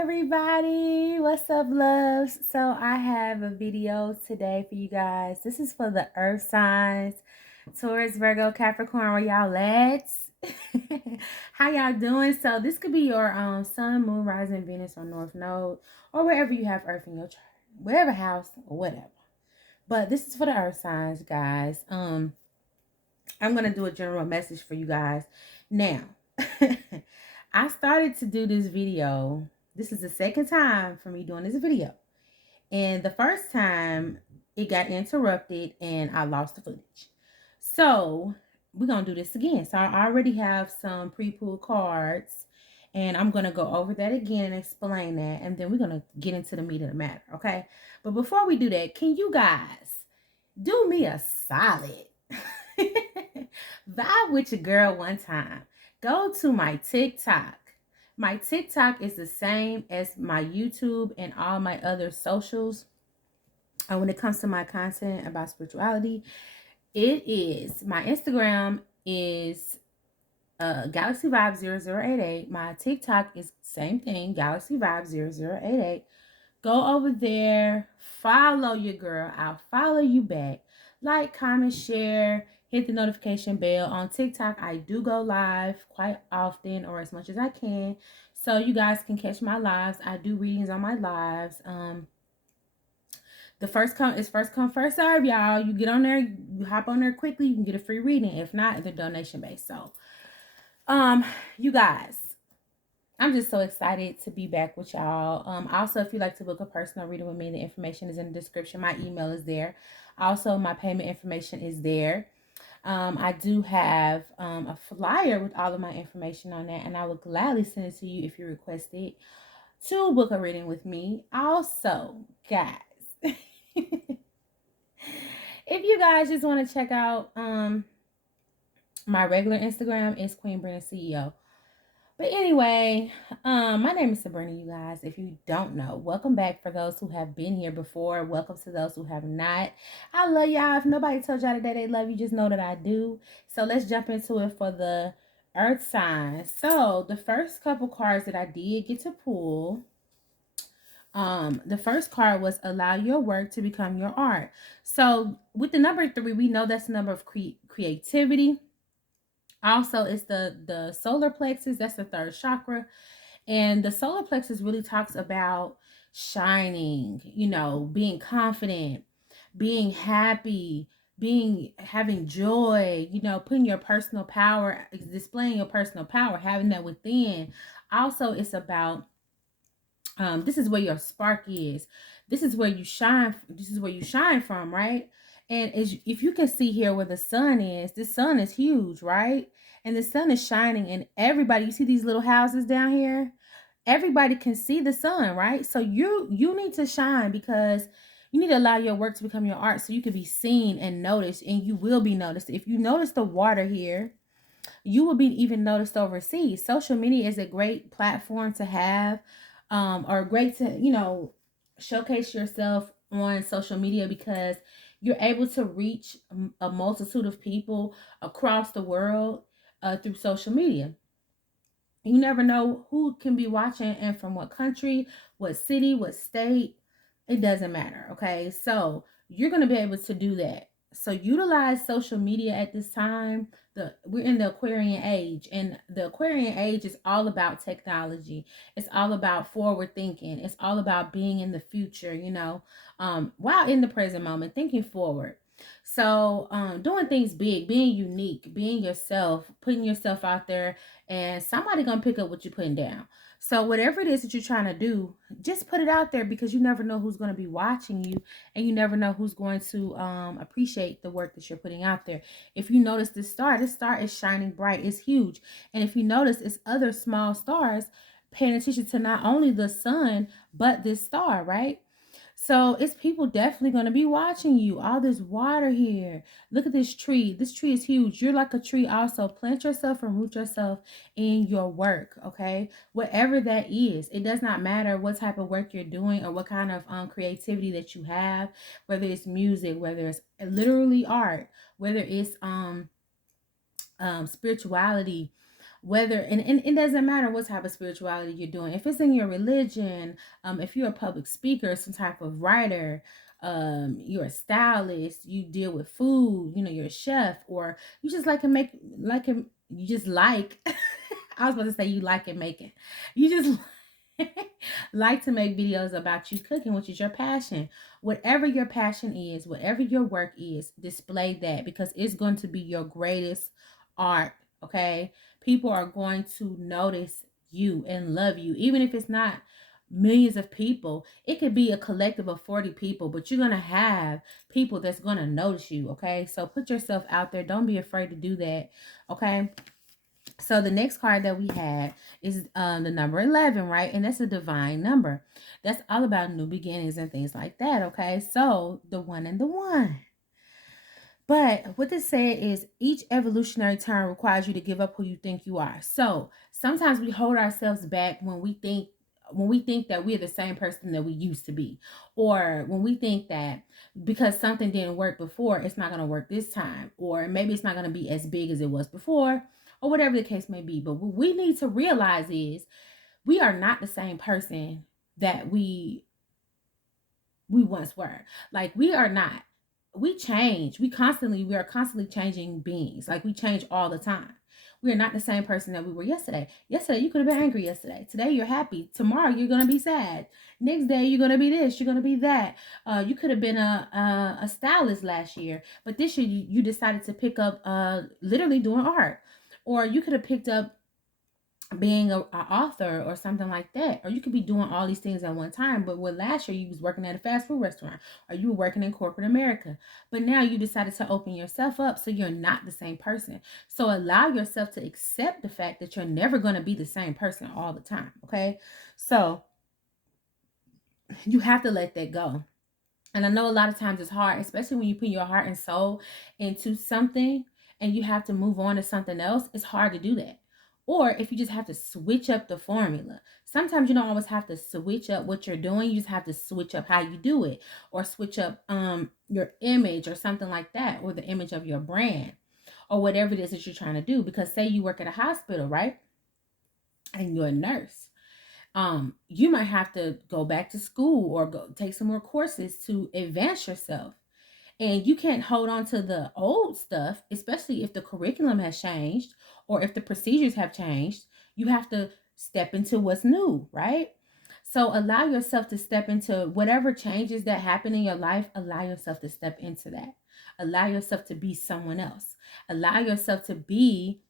everybody, what's up, loves? So I have a video today for you guys. This is for the earth signs, Taurus, Virgo, Capricorn. Where y'all at? How y'all doing? So this could be your sun, moon, rising, Venus, or north node, or wherever you have earth in your chart, whatever house or whatever. But this is for the earth signs, guys. I'm gonna do a general message for you guys now. I started to do this video. This is the second time for me doing this video. And the first time it got interrupted and I lost the footage. So we're going to do this again. So I already have some pre-pulled cards and I'm going to go over that again and explain that. And then we're going to get into the meat of the matter. Okay. But before we do that, can you guys do me a solid? Vibe with your girl one time. Go to my TikTok. My TikTok is the same as my YouTube and all my other socials. When it comes to my content about spirituality, it is, my Instagram is Galaxy Vibe 0088. My TikTok is same thing, Galaxy Vibe 0088. Go over there, follow your girl. I'll follow you back. Like, comment, share, hit the notification bell. On TikTok, I do go live quite often, or as much as I can, so you guys can catch my lives. I do readings on my lives. The first come is first come, first serve, y'all. You get on there, you hop on there quickly, you can get a free reading. If not, they're donation based. So, you guys, I'm just so excited to be back with y'all. Also, if you'd like to book a personal reading with me, the information is in the description. My email is there. Also, my payment information is there. I do have a flyer with all of my information on that, and I would gladly send it to you if you request it to book a reading with me. Also, guys, if you guys just want to check out my regular Instagram, it's Queen Brenda CEO. But anyway, my name is Sabrina, you guys. If you don't know, welcome back. For those who have been here before, welcome to those who have not. I love y'all. If nobody told y'all today they love you, just know that I do. So let's jump into it for the earth signs. So the first couple cards that I did get to pull, the first card was allow your work to become your art. So with the number 3, we know that's the number of creativity. Also, it's the solar plexus. That's the 3rd chakra. And the solar plexus really talks about shining, you know, being confident, being happy, having joy, you know, putting your personal power, displaying your personal power, having that within. Also, it's about this is where your spark is. This is where you shine. This is where you shine from, right? And if you can see here where the sun is, the sun is huge, right? And the sun is shining, and everybody, you see these little houses down here? Everybody can see the sun, right? So you need to shine, because you need to allow your work to become your art, so you can be seen and noticed, and you will be noticed. If you notice the water here, you will be even noticed overseas. Social media is a great platform to have, or great to, you know, showcase yourself on social media, because you're able to reach a multitude of people across the world through social media. You never know who can be watching and from what country, what city, what state. It doesn't matter, okay? So you're going to be able to do that. So utilize social media at this time. We're in the Aquarian age, and the Aquarian age is all about technology. It's all about forward thinking. It's all about being in the future, you know, while in the present moment, thinking forward. So doing things big, being unique, being yourself, putting yourself out there, and somebody gonna pick up what you're putting down. So whatever it is that you're trying to do, just put it out there, because you never know who's going to be watching you, and you never know who's going to appreciate the work that you're putting out there. If you notice this star is shining bright. It's huge. And if you notice, it's other small stars paying attention to not only the sun, but this star, right? So it's people definitely going to be watching you. All this water here. Look at this tree. This tree is huge. You're like a tree also. Plant yourself and root yourself in your work, okay? Whatever that is. It does not matter what type of work you're doing or what kind of creativity that you have, whether it's music, whether it's literally art, whether it's spirituality, Whether, and it doesn't matter what type of spirituality you're doing. If it's in your religion, if you're a public speaker, some type of writer, you're a stylist, you deal with food, you know, you're a chef, or you just like to make, you just like, I was about to say you like it making. You just like to make videos about you cooking, which is your passion. Whatever your passion is, whatever your work is, display that, because it's going to be your greatest art. Okay, people are going to notice you and love you, even if it's not millions of people. It could be a collective of 40 people, but you're gonna have people that's gonna notice you. Okay, so put yourself out there. Don't be afraid to do that. Okay, so the next card that we had is the number 11, right? And that's a divine number. That's all about new beginnings and things like that, okay? So the one and the one. But what this said is each evolutionary term requires you to give up who you think you are. So sometimes we hold ourselves back when we think that we're the same person that we used to be, or when we think that because something didn't work before, it's not going to work this time, or maybe it's not going to be as big as it was before, or whatever the case may be. But what we need to realize is we are not the same person that we once were. Like, we are not. We change. We are constantly changing beings. Like, we change all the time. We are not the same person that we were yesterday. Yesterday, you could have been angry yesterday. Today, you're happy. Tomorrow, you're going to be sad. Next day, you're going to be this. You're going to be that. You could have been a stylist last year. But this year, you decided to pick up literally doing art. Or you could have picked up being a author or something like that, or you could be doing all these things at one time. But with last year, you was working at a fast food restaurant, or you were working in corporate America, but now you decided to open yourself up, so you're not the same person. So allow yourself to accept the fact that you're never going to be the same person all the time. Okay, so you have to let that go. And I know a lot of times it's hard, especially when you put your heart and soul into something and you have to move on to something else. It's hard to do that. Or if you just have to switch up the formula. Sometimes you don't always have to switch up what you're doing. You just have to switch up how you do it, or switch up your image or something like that, or the image of your brand, or whatever it is that you're trying to do. Because say you work at a hospital, right? And you're a nurse. You might have to go back to school or go take some more courses to advance yourself. And you can't hold on to the old stuff, especially if the curriculum has changed or if the procedures have changed. You have to step into what's new, right? So allow yourself to step into whatever changes that happen in your life. Allow yourself to step into that. Allow yourself to be someone else. Allow yourself to be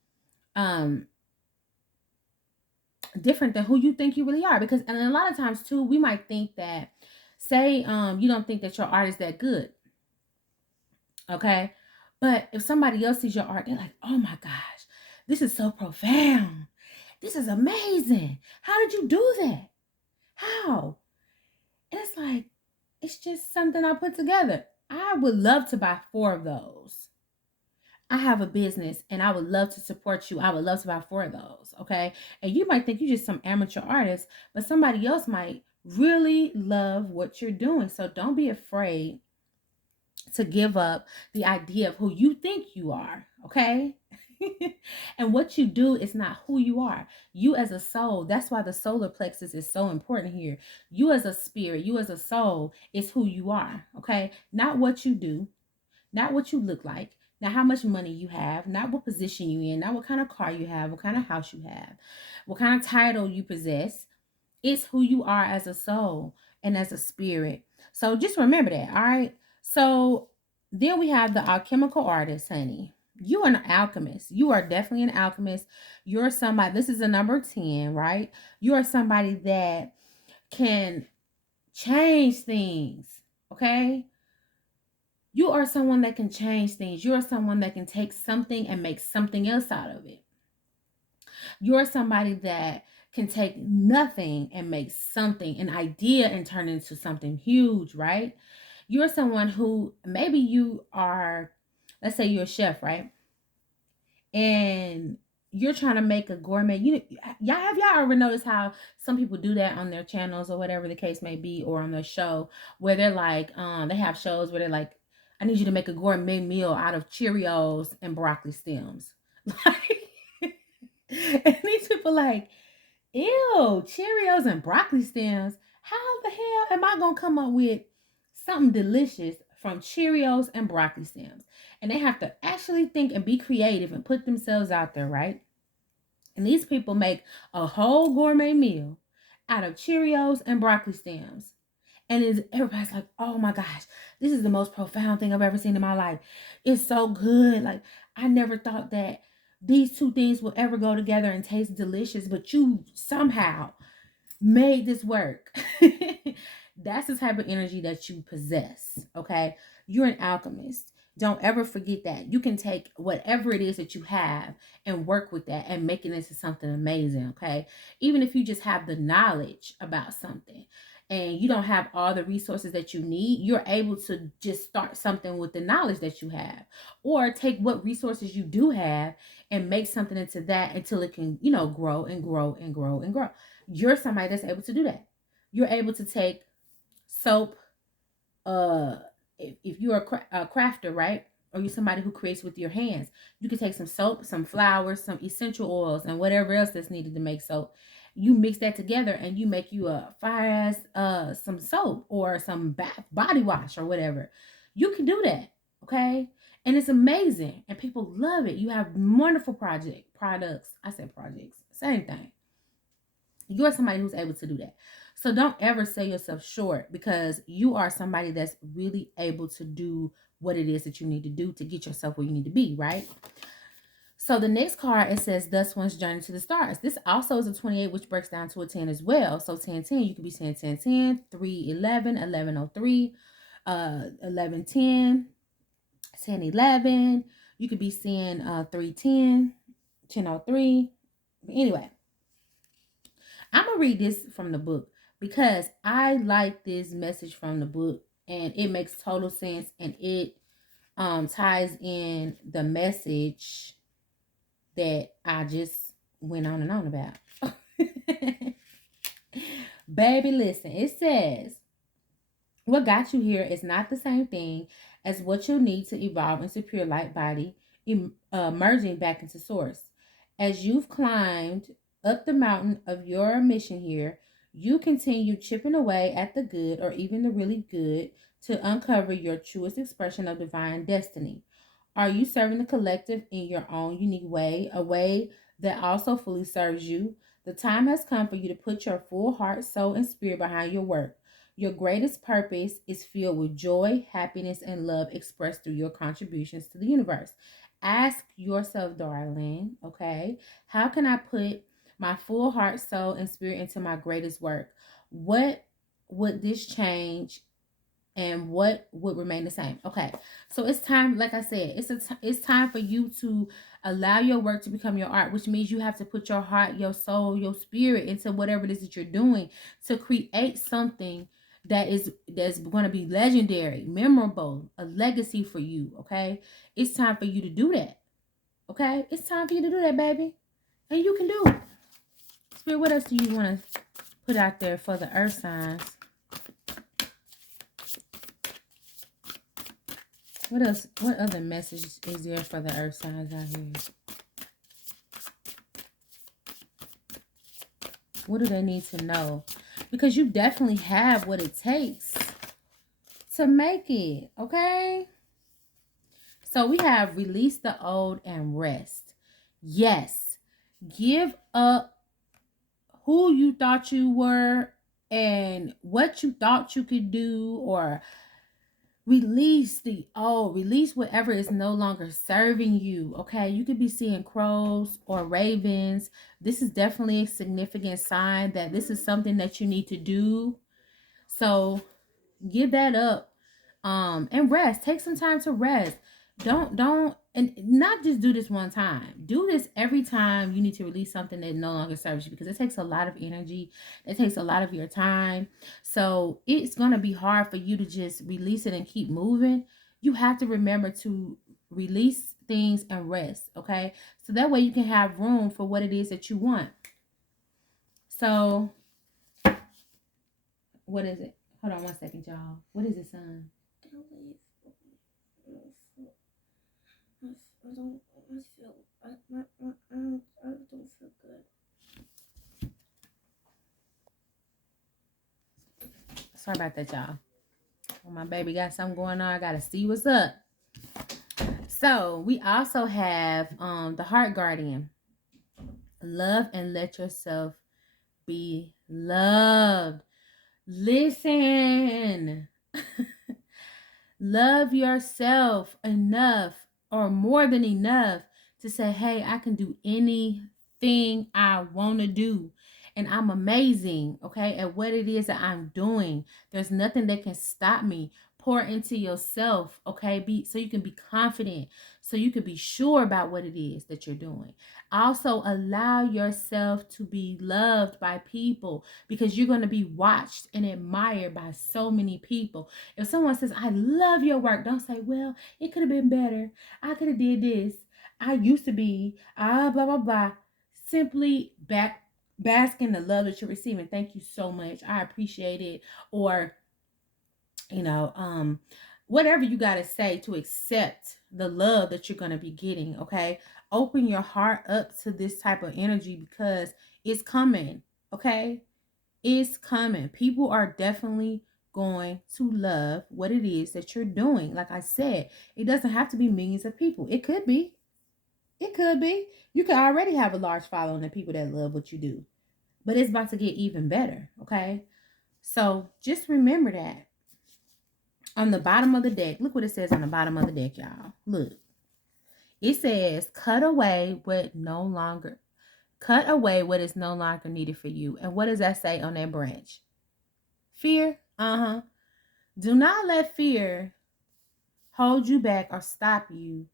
different than who you think you really are. Because, and a lot of times too, we might think that, say you don't think that your art is that good, okay, but if somebody else sees your art, they're like, oh my gosh, this is so profound, this is amazing, how did you do that, how? And it's like, it's just something I put together. I would love to buy 4 of those. I have a business and I would love to support you. I would love to buy 4 of those, okay? And you might think you're just some amateur artist, but somebody else might really love what you're doing. So don't be afraid to give up the idea of who you think you are, okay? And what you do is not who you are. You as a soul, that's why the solar plexus is so important here. You as a spirit, you as a soul is who you are, okay? Not what you do, not what you look like, not how much money you have, not what position you in, not what kind of car you have, what kind of house you have, what kind of title you possess. It's who you are as a soul and as a spirit. So just remember that, all right? So then we have the alchemical artist, honey. You are an alchemist. You are definitely an alchemist. You're somebody, this is a number 10, right? You are somebody that can change things, okay? You are someone that can change things. You are someone that can take something and make something else out of it. You're somebody that can take nothing and make something, an idea, and turn it into something huge, right? You're someone who, maybe you are, let's say you're a chef, right? And you're trying to make a gourmet. Y'all ever noticed how some people do that on their channels or whatever the case may be, or on their show, where they're like, they have shows where they're like, I need you to make a gourmet meal out of Cheerios and broccoli stems. Like, And these people like, ew, Cheerios and broccoli stems. How the hell am I gonna come up with something delicious from Cheerios and broccoli stems? And they have to actually think and be creative and put themselves out there, right? And these people make a whole gourmet meal out of Cheerios and broccoli stems. And everybody's like, oh my gosh, this is the most profound thing I've ever seen in my life. It's so good. Like, I never thought that these two things will ever go together and taste delicious, but you somehow made this work. That's the type of energy that you possess. Okay. You're an alchemist. Don't ever forget that. You can take whatever it is that you have and work with that and make it into something amazing. Okay. Even if you just have the knowledge about something and you don't have all the resources that you need, you're able to just start something with the knowledge that you have, or take what resources you do have and make something into that until it can, grow and grow and grow and grow. You're somebody that's able to do that. You're able to take soap, if you're a crafter, right? Or you're somebody who creates with your hands, you can take some soap, some flowers, some essential oils, and whatever else that's needed to make soap. You mix that together and you make you a fire ass some soap or some body wash or whatever. You can do that, okay? And it's amazing and people love it. You have wonderful products. I said projects, same thing. You're somebody who's able to do that. So don't ever sell yourself short, because you are somebody that's really able to do what it is that you need to do to get yourself where you need to be, right? So the next card, it says, thus one's journey to the stars. This also is a 28, which breaks down to a 10 as well. So 10-10, you could be saying 10-10, 3-11, 11-03, 11-10, 10-11. You could be saying 3-10, 10-03. Anyway, I'm going to read this from the book because I like this message from the book and it makes total sense, and it ties in the message that I just went on and on about. Baby, listen, it says, what got you here is not the same thing as what you'll need to evolve into pure light body, merging back into source. As you've climbed up the mountain of your mission here, you continue chipping away at the good, or even the really good, to uncover your truest expression of divine destiny. Are you serving the collective in your own unique way, a way that also fully serves you? The time has come for you to put your full heart, soul, and spirit behind your work. Your greatest purpose is filled with joy, happiness, and love expressed through your contributions to the universe. Ask yourself, darling, okay, how can I put my full heart, soul, and spirit into my greatest work? What would this change and what would remain the same? Okay, so it's time, like I said, it's time for you to allow your work to become your art, which means you have to put your heart, your soul, your spirit into whatever it is that you're doing to create something that's going to be legendary, memorable, a legacy for you. Okay, it's time for you to do that. Okay, it's time for you to do that, baby, and you can do it. Spirit, what else do you want to put out there for the earth signs? What else? What other message is there for the earth signs out here? What do they need to know? Because you definitely have what it takes to make it, okay? So we have release the old and rest. Yes. Give up who you thought you were and what you thought you could do, or release the old, release whatever is no longer serving you. Okay, you could be seeing crows or ravens. This is definitely a significant sign that this is something that you need to do. So give that up, and rest. Take some time to rest. Don't and not just do this one time. Do this every time you need to release something that no longer serves you, because it takes a lot of energy. It takes a lot of your time. So it's going to be hard for you to just release it and keep moving. You have to remember to release things and rest, okay? So that way you can have room for what it is that you want. So what is it? Hold on one second, y'all. What is it, son? I feel I don't feel good. Sorry about that, y'all. Well, my baby got something going on. I gotta see what's up. So we also have the Heart Guardian. Love and let yourself be loved. Listen. Love yourself enough or more than enough to say, hey, I can do anything I want to do. And I'm amazing, okay, at what it is that I'm doing. There's nothing that can stop me. Pour into yourself, okay, so you can be confident, so you can be sure about what it is that you're doing. Also, allow yourself to be loved by people because you're going to be watched and admired by so many people. If someone says, I love your work, don't say, well, it could have been better. I could have did this. I used to be, blah, blah, blah. Simply bask in the love that you're receiving. Thank you so much. I appreciate it. Or, whatever you got to say to accept the love that you're going to be getting, okay? Open your heart up to this type of energy because it's coming, okay? It's coming. People are definitely going to love what it is that you're doing. Like I said, it doesn't have to be millions of people. It could be. It could be. You could already have a large following of people that love what you do. But it's about to get even better, okay? So just remember that. On the bottom of the deck, look what it says on the bottom of the deck, y'all. Look. It says, cut away what is no longer needed for you. And what does that say on that branch? Fear? Do not let fear hold you back or stop you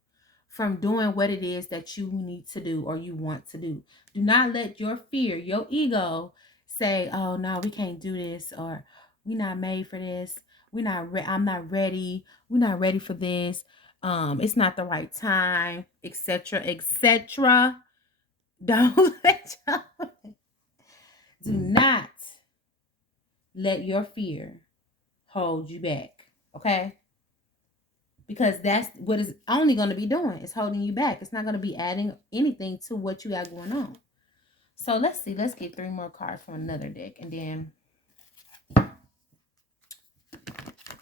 from doing what it is that you need to do or you want to do. Do not let your fear, your ego say, oh no, we can't do this, or we're not made for this. I'm not ready. We're not ready for this. It's not the right time, etc., etc. Don't let do not let your fear hold you back. Okay? Because that's what it's only going to be doing. It's holding you back. It's not going to be adding anything to what you got going on. So let's see. Let's get 3 more cards from another deck. And then,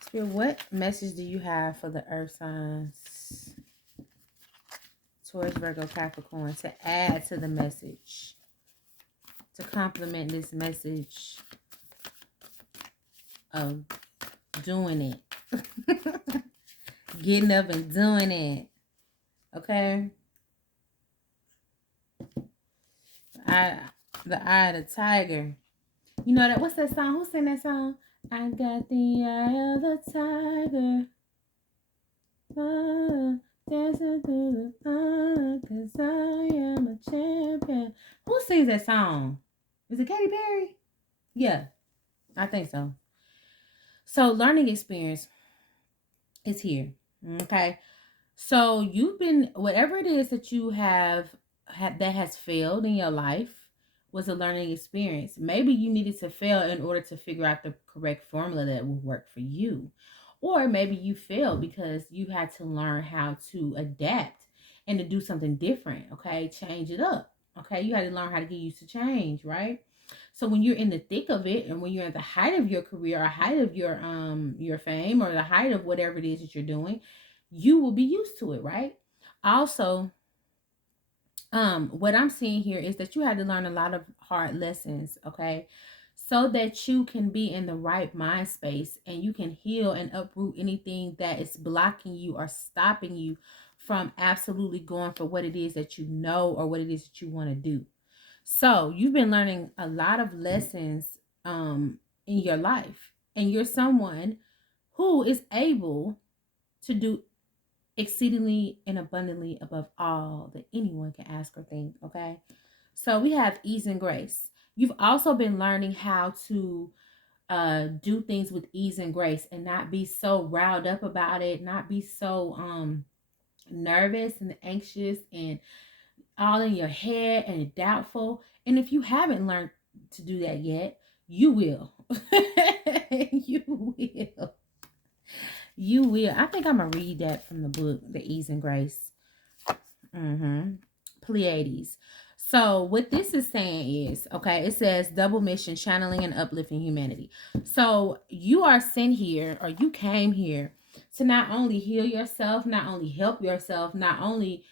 Spirit, what message do you have for the earth signs? Taurus, Virgo, Capricorn, to add to the message. To complement this message of doing it. Getting up and doing it. Okay? The eye of the tiger. You know that? What's that song? Who sang that song? I got the eye of the tiger. Dancing through the 'cause I am a champion. Who sings that song? Is it Katy Perry? Yeah, I think so. So learning experience is here. Okay. So you've been, whatever it is that you have that has failed in your life was a learning experience. Maybe you needed to fail in order to figure out the correct formula that will work for you. Or maybe you failed because you had to learn how to adapt and to do something different. Okay. Change it up. Okay. You had to learn how to get used to change, right? So when you're in the thick of it and when you're at the height of your career or height of your fame or the height of whatever it is that you're doing, you will be used to it, right? Also, what I'm seeing here is that you had to learn a lot of hard lessons, okay? So that you can be in the right mind space and you can heal and uproot anything that is blocking you or stopping you from absolutely going for what it is that you know or what it is that you want to do. So you've been learning a lot of lessons in your life, and you're someone who is able to do exceedingly and abundantly above all that anyone can ask or think. Okay, so we have ease and grace. You've also been learning how to do things with ease and grace and not be so riled up about it, not be so nervous and anxious and all in your head and doubtful. And if you haven't learned to do that yet, you will. You will. You will. I think I'm going to read that from the book, The Ease and Grace. Pleiades. So what this is saying is, okay, it says double mission, channeling and uplifting humanity. So you are sent here, or you came here to not only heal yourself, not only help yourself, not only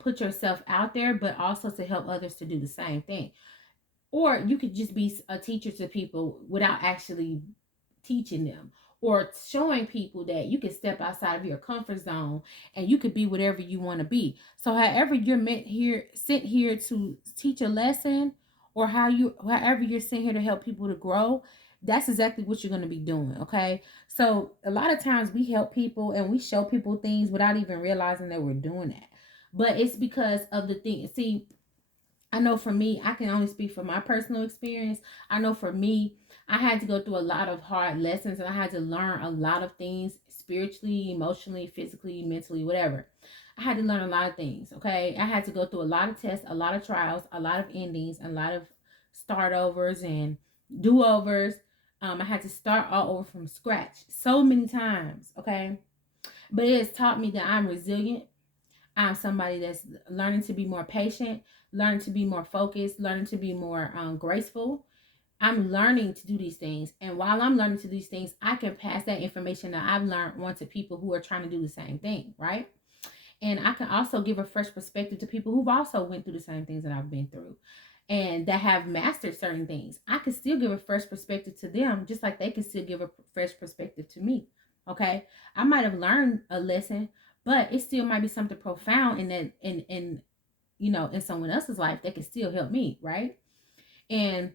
put yourself out there, but also to help others to do the same thing. Or you could just be a teacher to people without actually teaching them, or showing people that you can step outside of your comfort zone and you could be whatever you want to be. So however you're meant here, sent here to teach a lesson, or however you're sent here to help people to grow, that's exactly what you're going to be doing. Okay. So a lot of times we help people and we show people things without even realizing that we're doing that. But it's because of the thing. See, I know for me, I can only speak from my personal experience. I know for me, I had to go through a lot of hard lessons, and I had to learn a lot of things spiritually, emotionally, physically, mentally, whatever. I had to learn a lot of things, okay? I had to go through a lot of tests, a lot of trials, a lot of endings, a lot of start overs and do overs. I had to start all over from scratch so many times, okay? But it has taught me that I'm resilient. I'm somebody that's learning to be more patient, learning to be more focused, learning to be more graceful. I'm learning to do these things. And while I'm learning to do these things, I can pass that information that I've learned on to people who are trying to do the same thing, right? And I can also give a fresh perspective to people who've also went through the same things that I've been through and that have mastered certain things. I can still give a fresh perspective to them, just like they can still give a fresh perspective to me. Okay. I might have learned a lesson, but it still might be something profound in that in in someone else's life that can still help me, right? And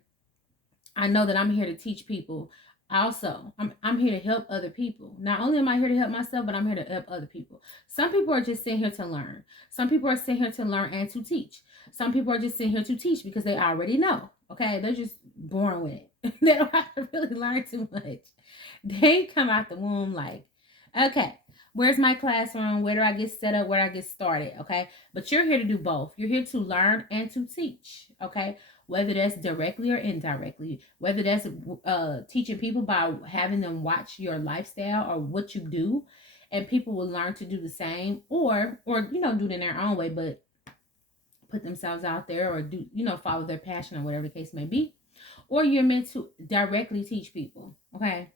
I know that I'm here to teach people. Also, I'm here to help other people. Not only am I here to help myself, but I'm here to help other people. Some people are just sitting here to learn. Some people are sitting here to learn and to teach. Some people are just sitting here to teach because they already know. Okay, they're just born with it. They don't have to really learn too much. They come out the womb like, okay, where's my classroom? Where do I get set up? Where do I get started? Okay, but you're here to do both. You're here to learn and to teach. Okay, whether that's directly or indirectly, whether that's teaching people by having them watch your lifestyle or what you do, and people will learn to do the same, or do it in their own way, but put themselves out there, or do follow their passion or whatever the case may be. Or you're meant to directly teach people. Okay,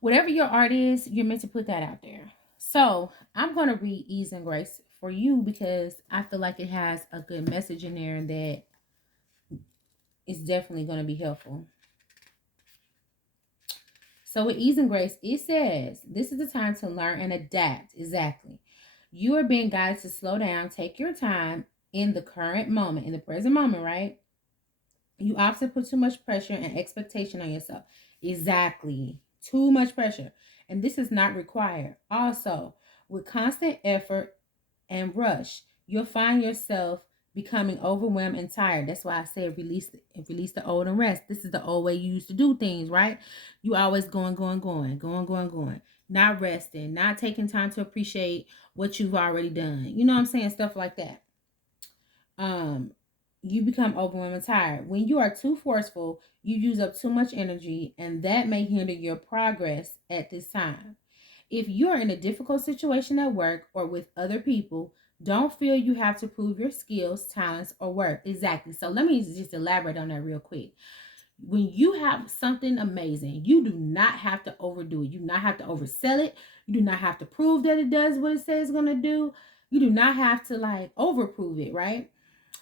whatever your art is, you're meant to put that out there. So I'm going to read Ease and Grace for you because I feel like it has a good message in there that is definitely going to be helpful. So with Ease and Grace, it says, this is the time to learn and adapt. Exactly. You are being guided to slow down, take your time in the current moment, in the present moment, right? You often put too much pressure and expectation on yourself. Exactly. Too much pressure. And this is not required. Also, with constant effort and rush, you'll find yourself becoming overwhelmed and tired. That's why I said release the old and rest. This is the old way you used to do things, right? You always going. Not resting, not taking time to appreciate what you've already done. You know what I'm saying? Stuff like that. You become overwhelmed and tired. When you are too forceful, you use up too much energy, and that may hinder your progress at this time. If you are in a difficult situation at work or with other people, don't feel you have to prove your skills, talents, or work. Exactly. So let me just elaborate on that real quick. When you have something amazing, you do not have to overdo it. You do not have to oversell it. You do not have to prove that it does what it says it's going to do. You do not have to overprove it, right?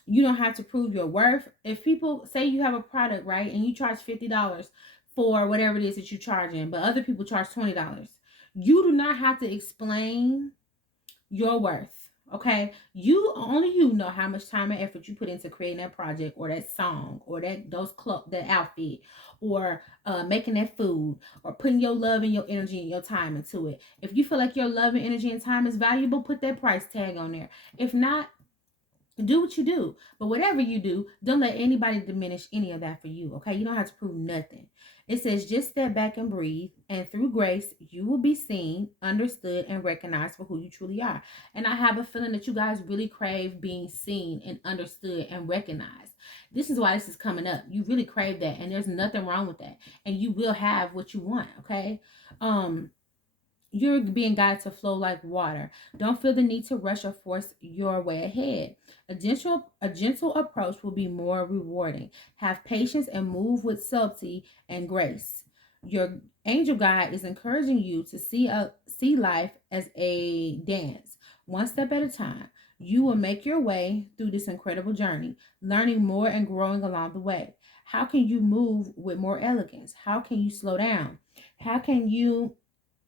You don't have to prove your worth. If people say you have a product, right, and you charge $50 for whatever it is that you're charging, but other people charge $20, you do not have to explain your worth. Okay, you know how much time and effort you put into creating that project or that song or that outfit, or making that food, or putting your love and your energy and your time into it. If you feel like your love and energy and time is valuable, put that price tag on there. If not, do what you do. But whatever you do, don't let anybody diminish any of that for you. Okay, you don't have to prove nothing. It says just step back and breathe, and through grace you will be seen, understood, and recognized for who you truly are. And I have a feeling that you guys really crave being seen and understood and recognized. This is why this is coming up. You really crave that, and there's nothing wrong with that. And you will have what you want. Okay. you're being guided to flow like water. Don't feel the need to rush or force your way ahead. A gentle approach will be more rewarding. Have patience and move with subtlety and grace. Your angel guide is encouraging you to see life as a dance, one step at a time. You will make your way through this incredible journey, learning more and growing along the way. How can you move with more elegance? How can you slow down? How can you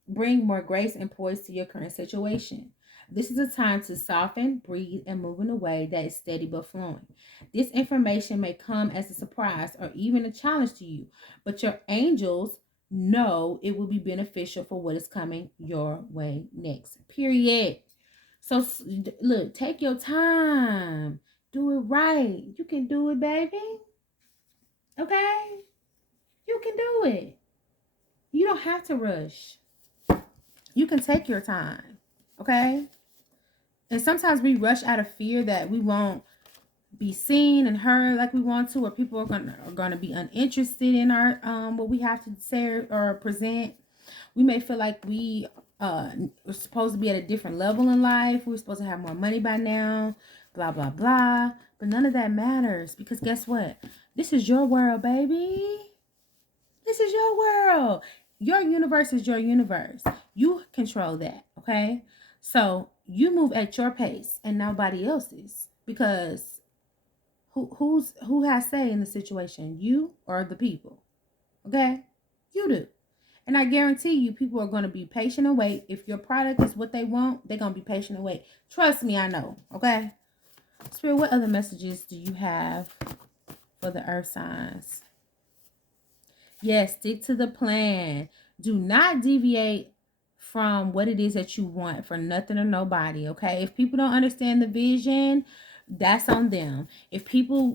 bring more grace and poise to your current situation? This is a time to soften, breathe, and move in a way that is steady but flowing. This information may come as a surprise or even a challenge to you, but your angels know it will be beneficial for what is coming your way next. Period. So look, take your time. Do it right. You can do it, baby. Okay? You can do it. You don't have to rush. You can take your time. Okay? And sometimes we rush out of fear that we won't be seen and heard like we want to, or people are gonna be uninterested in our what we have to say or present. We may feel like we we're supposed to be at a different level in life. We're supposed to have more money by now, blah blah blah. But none of that matters, because guess what? This is your world, baby. This is your world. Your universe is your universe. You control that, okay? So you move at your pace and nobody else's, because who has say in the situation? You or the people? Okay? You do. And I guarantee you, people are going to be patient and wait. If your product is what they want, they're going to be patient and wait. Trust me, I know. Okay? Spirit, what other messages do you have for the earth signs? Yes, stick to the plan. Do not deviate from what it is that you want for nothing or nobody, okay? If people don't understand the vision, that's on them. If people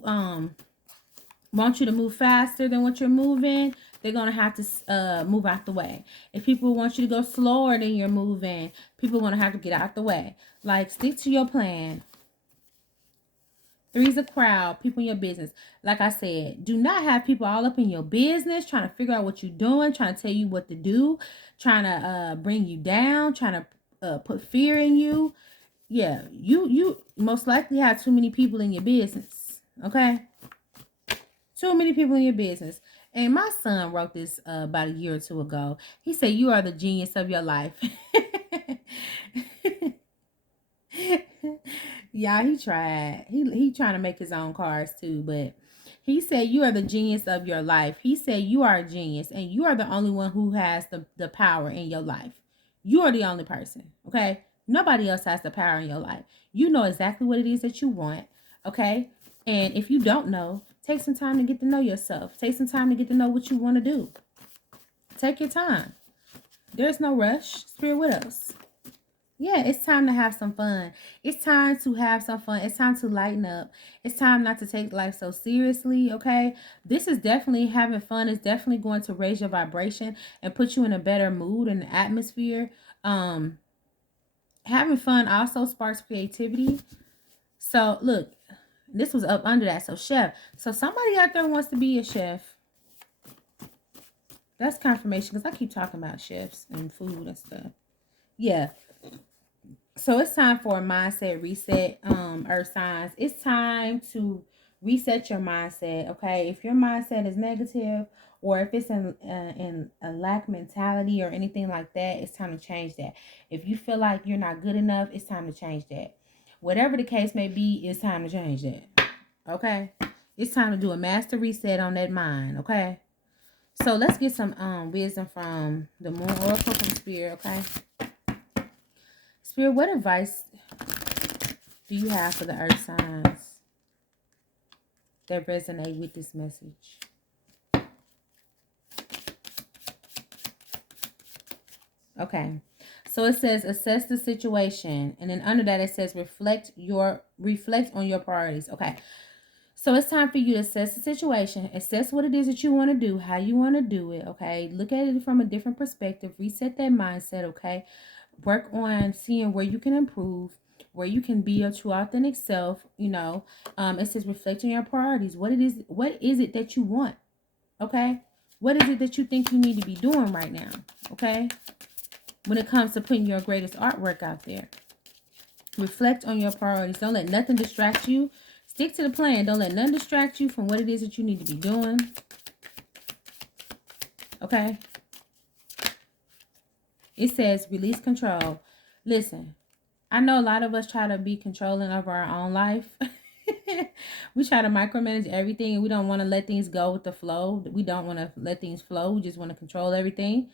want you to move faster than what you're moving, they're going to have to move out the way. If people want you to go slower than you're moving, people are going to have to get out the way. Like, stick to your plan. Three's a crowd, people in your business. Like I said, do not have people all up in your business trying to figure out what you're doing, trying to tell you what to do, trying to bring you down, trying to put fear in you. Yeah, you most likely have too many people in your business, okay? Too many people in your business. And my son wrote this about a year or two ago. He said, you are the genius of your life. Yeah, he tried. He trying to make his own cards too, but he said you are the genius of your life. He said you are a genius and you are the only one who has the power in your life. You are the only person, okay? Nobody else has the power in your life. You know exactly what it is that you want, okay? And if you don't know, take some time to get to know yourself. Take some time to get to know what you want to do. Take your time. There's no rush. Spirit with us. Yeah, it's time to have some fun. It's time to have some fun. It's time to lighten up. It's time not to take life so seriously, okay? This is definitely having fun. It's definitely going to raise your vibration and put you in a better mood and atmosphere. Having fun also sparks creativity. So, look, this was up under that. So, chef. So, somebody out there wants to be a chef. That's confirmation, because I keep talking about chefs and food and stuff. Yeah. So it's time for a mindset reset, earth signs. It's time to reset your mindset, okay? If your mindset is negative, or if it's in a lack mentality or anything like that, it's time to change that. If you feel like you're not good enough, it's time to change that. Whatever the case may be, it's time to change that, okay? It's time to do a master reset on that mind, okay? So let's get some wisdom from the Moon Oracle from Spirit, okay? Spirit, what advice do you have for the earth signs that resonate with this message? Okay. So it says assess the situation, and then under that it says reflect on your priorities. Okay. So it's time for you to assess the situation, assess what it is that you want to do, how you want to do it, okay? Look at it from a different perspective, reset that mindset, okay? Work on seeing where you can improve, where you can be your true authentic self, you know. It says reflect on your priorities. What is it that you want, okay? What is it that you think you need to be doing right now, okay? when it comes to putting your greatest artwork out there. Reflect on your priorities. Don't let nothing distract you. Stick to the plan. Don't let nothing distract you from what it is that you need to be doing. Okay? It says release control. Listen, I know a lot of us try to be controlling of our own life. We try to micromanage everything, and we don't want to let things go with the flow. We don't want to let things flow. We just want to control everything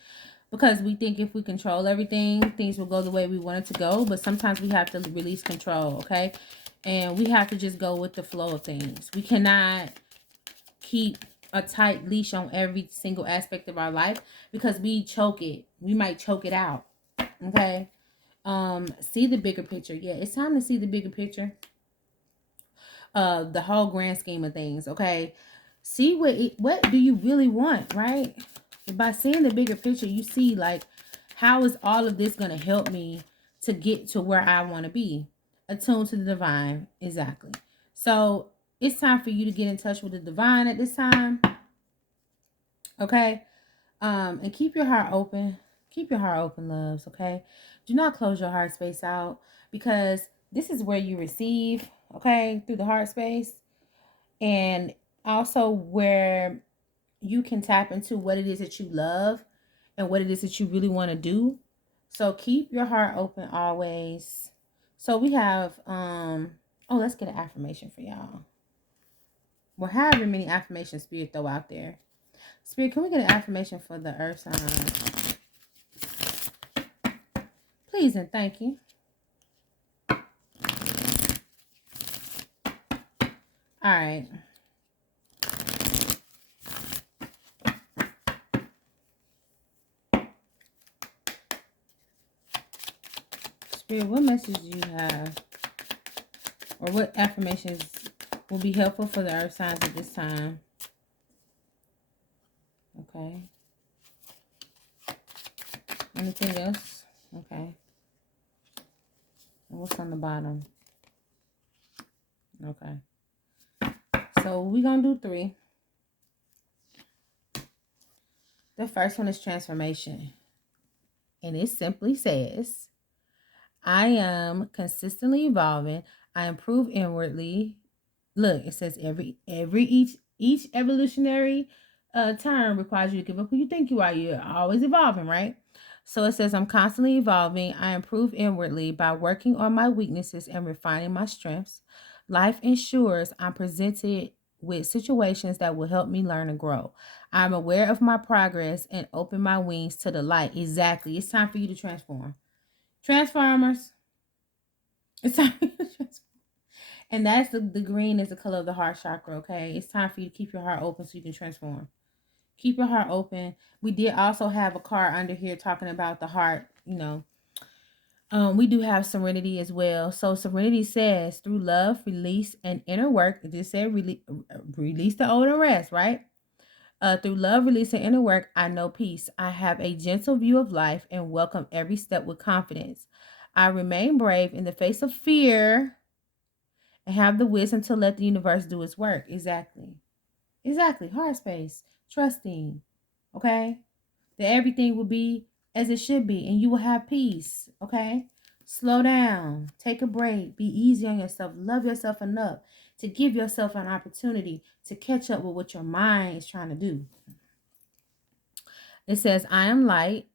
because we think if we control everything, things will go the way we want it to go. But sometimes we have to release control, okay? And we have to just go with the flow of things. We cannot keep a tight leash on every single aspect of our life because we choke it. We might choke it out, okay? See the bigger picture. Yeah, it's time to see the bigger picture. The whole grand scheme of things, okay? See what do you really want, right? By seeing the bigger picture, you see like how is all of this going to help me to get to where I want to be, attuned to the divine. Exactly. So it's time for you to get in touch with the divine at this time, okay? And keep your heart open. Keep your heart open, loves, okay? Do not close your heart space out because this is where you receive, okay, through the heart space. And also where you can tap into what it is that you love and what it is that you really want to do. So keep your heart open always. So we have, let's get an affirmation for y'all. Well, however many affirmations Spirit throw out there. Spirit, can we get an affirmation for the earth sign? Please and thank you. All right. Spirit, what message do you have? Or what affirmations will be helpful for the earth signs at this time? Okay. Anything else? Okay. And what's on the bottom? Okay. So we're going to do 3. The first one is transformation. And it simply says, I am consistently evolving. I improve inwardly. Look, it says each evolutionary term requires you to give up who you think you are. You're always evolving, right? So it says, I'm constantly evolving. I improve inwardly by working on my weaknesses and refining my strengths. Life ensures I'm presented with situations that will help me learn and grow. I'm aware of my progress and open my wings to the light. Exactly. It's time for you to transform. Transformers. It's time for you to transform. And that's the green is the color of the heart chakra, okay? It's time for you to keep your heart open so you can transform. Keep your heart open. We did also have a card under here talking about the heart, you know. We do have serenity as well. So serenity says, through love, release, and inner work, it just said release the old and rest, right? Through love, release, and inner work, I know peace. I have a gentle view of life and welcome every step with confidence. I remain brave in the face of fear and have the wisdom to let the universe do its work. Exactly. Heart space. Trusting. Okay? That everything will be as it should be and you will have peace. Okay? Slow down. Take a break. Be easy on yourself. Love yourself enough to give yourself an opportunity to catch up with what your mind is trying to do. It says, I am light.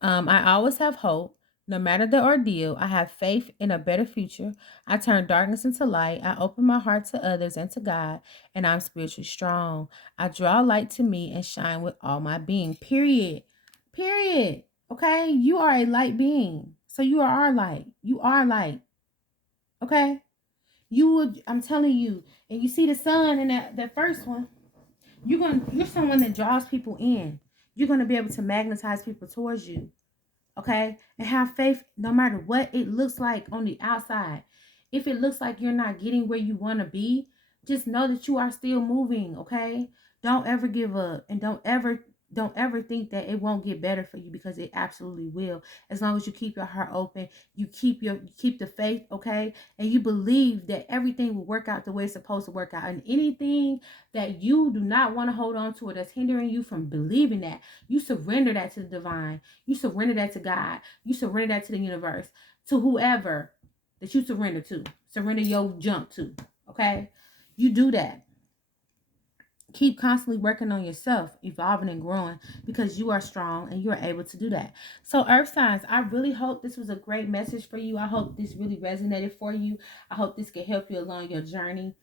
I always have hope. No matter the ordeal, I have faith in a better future. I turn darkness into light. I open my heart to others and to God, and I'm spiritually strong. I draw light to me and shine with all my being. Period. Period. Okay? You are a light being. So you are our light. You are light. Okay? I'm telling you, and you see the sun in that first one, you're someone that draws people in. You're gonna be able to magnetize people towards you. Okay? And have faith no matter what it looks like on the outside. If it looks like you're not getting where you want to be, just know that you are still moving, okay? Don't ever give up and don't ever don't ever think that it won't get better for you, because it absolutely will. As long as you keep your heart open, you keep the faith, okay, and you believe that everything will work out the way it's supposed to work out. And anything that you do not want to hold on to, or that's hindering you from believing that, you surrender that to the divine. You surrender that to God. You surrender that to the universe, to whoever that you surrender to. Surrender your junk to, okay? You do that. Keep constantly working on yourself, evolving and growing, because you are strong and you are able to do that. So earth signs, I really hope this was a great message for you. I hope this really resonated for you. I hope this can help you along your journey.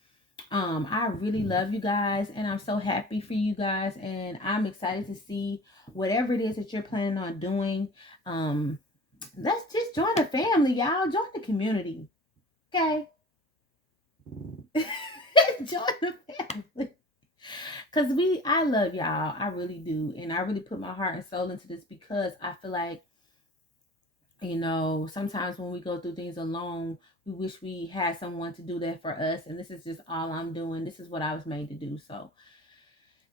I really love you guys, and I'm so happy for you guys, and I'm excited to see whatever it is that you're planning on doing. Let's just join the family, y'all. Join the community, okay? Join the family. Cause I love y'all. I really do. And I really put my heart and soul into this, because I feel like, sometimes when we go through things alone, we wish we had someone to do that for us. And this is just all I'm doing. This is what I was made to do. So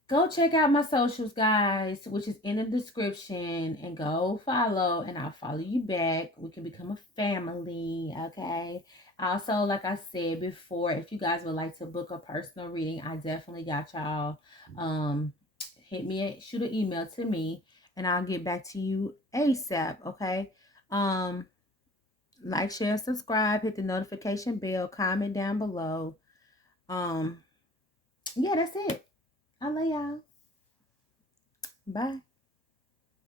go check out my socials, guys, which is in the description, and go follow, and I'll follow you back. We can become a family, okay? Also, like I said before, if you guys would like to book a personal reading, I definitely got y'all. um shoot an email to me, and I'll get back to you ASAP, okay? um like, share, subscribe, hit the notification bell, comment down below. um yeah, that's it. I love y'all. Bye.